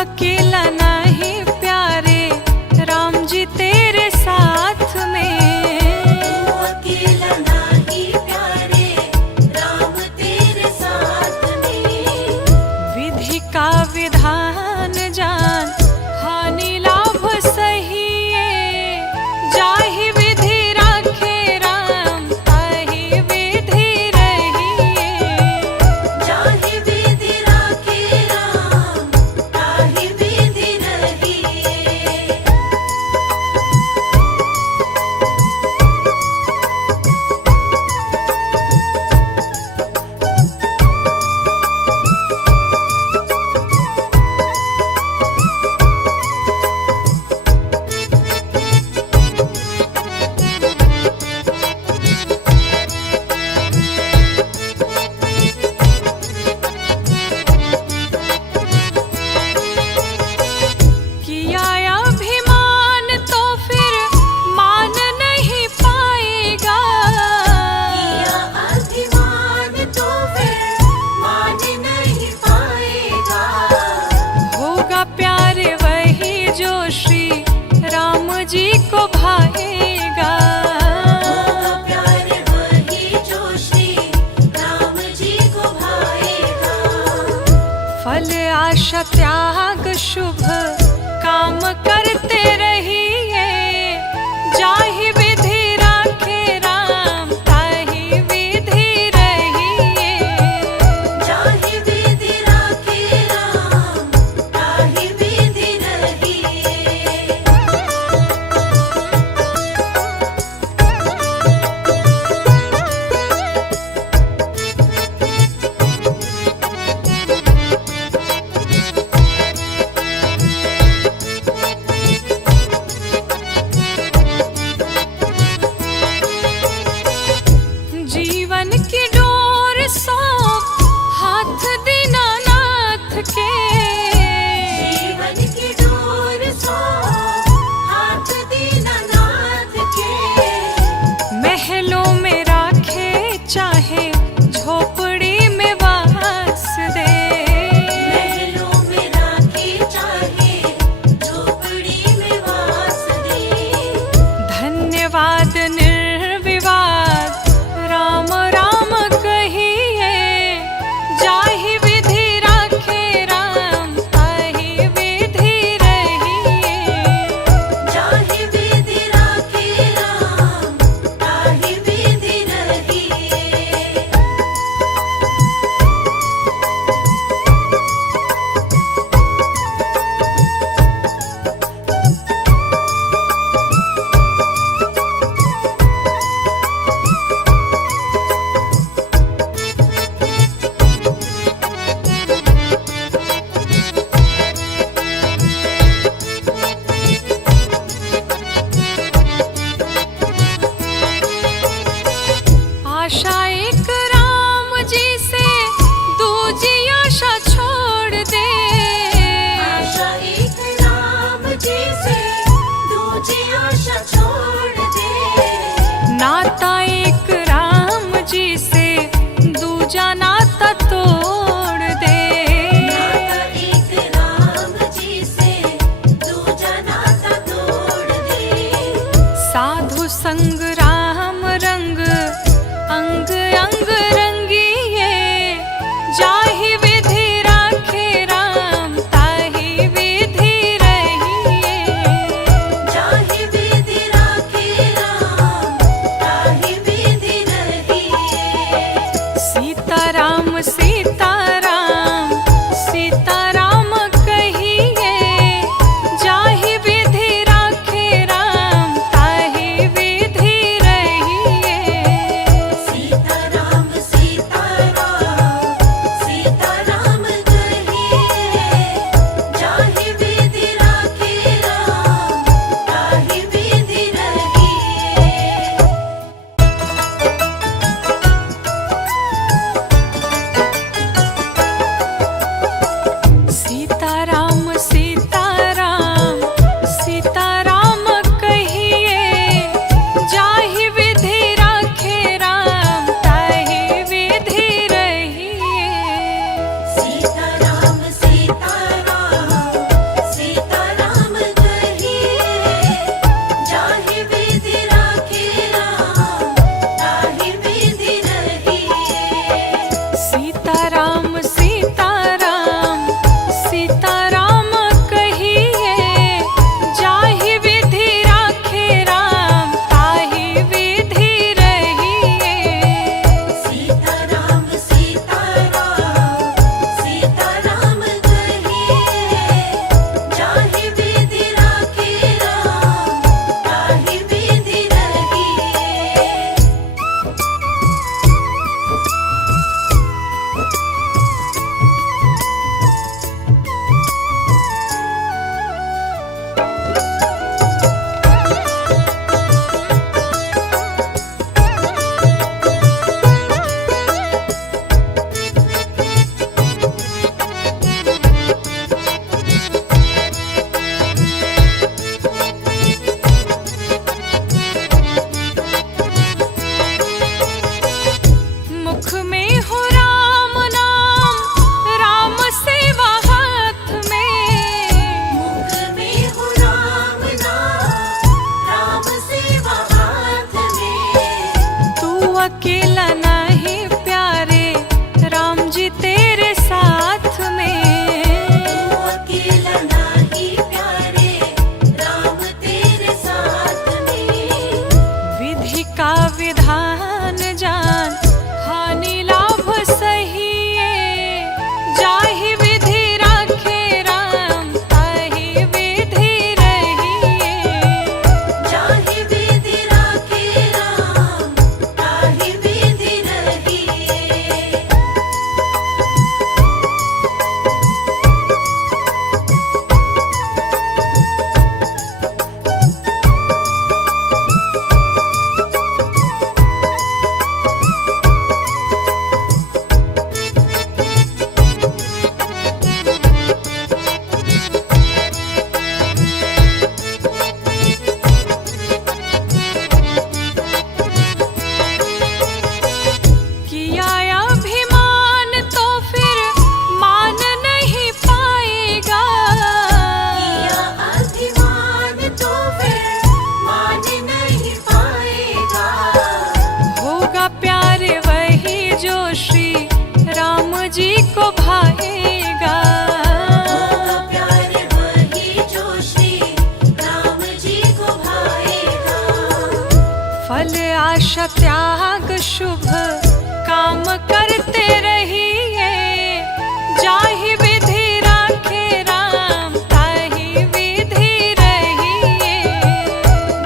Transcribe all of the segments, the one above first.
अकेला नहीं प्यारे, राम जी तेरे साथ में। तू अकेला नहीं प्यारे, राम तेरे साथ में। विधि का विधान जान, हानि लाभ सहिए। जाहि विधि राखे राम, ताहि विधि रहिए। जाहि विधि राखे राम, ताहि विधि रहिए। किया अभिमान तो फिर मान नहीं पाएगा। किया अभिमान तो फिर मान नहीं पाएगा। होगा प्यारे वही जो श्री राम जी को भाएगा। होगा प्यारे वही जो श्री राम जी को भाएगा। फल आशा त्याग शुभ काम करते रहिए। जाहि विधि राखे राम, ताहि विधि रहिए। जाहि विधि राखे राम, ताहि विधि रहिए। आशा त्याग शुभ काम करते रहिए। जाहि विधि राखे राम ताहि विधि रहिए।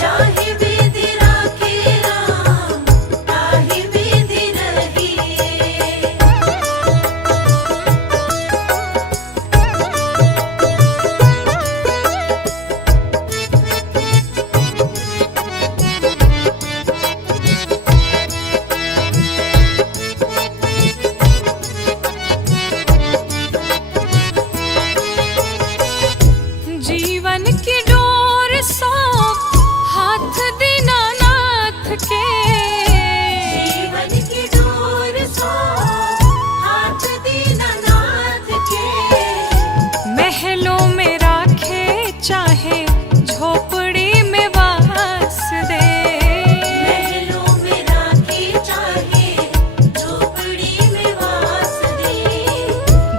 जाहि विधि राखे राम ताहि विधि रहिए। जीवन की डोर सौंप हाथ दीनानाथ के। जीवन की डोर सौंप हाथ दीनानाथ के। महलों में राखे चाहे झोपड़ी में वास दे। महलों में राखे चाहे झोपड़ी में वास दे।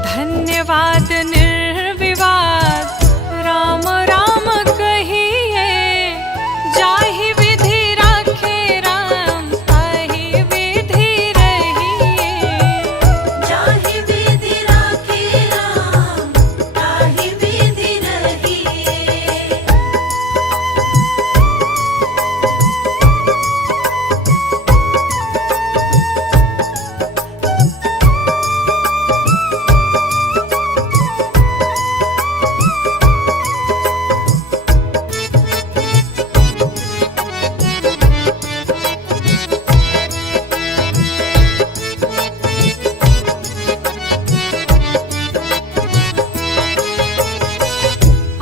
धन्यवाद निर्विवाद राम राम कहिए। जाहि विधि राखे राम ताहि विधि रहिए। जाहि विधि राखे राम ताहि विधि रहिए।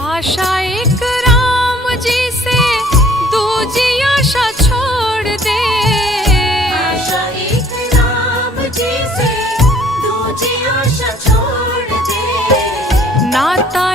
आशा एक राम जी से दूजी आशा छोड़ दे। आशा एक राम जी से दूजी आशा छोड़ दे। नाता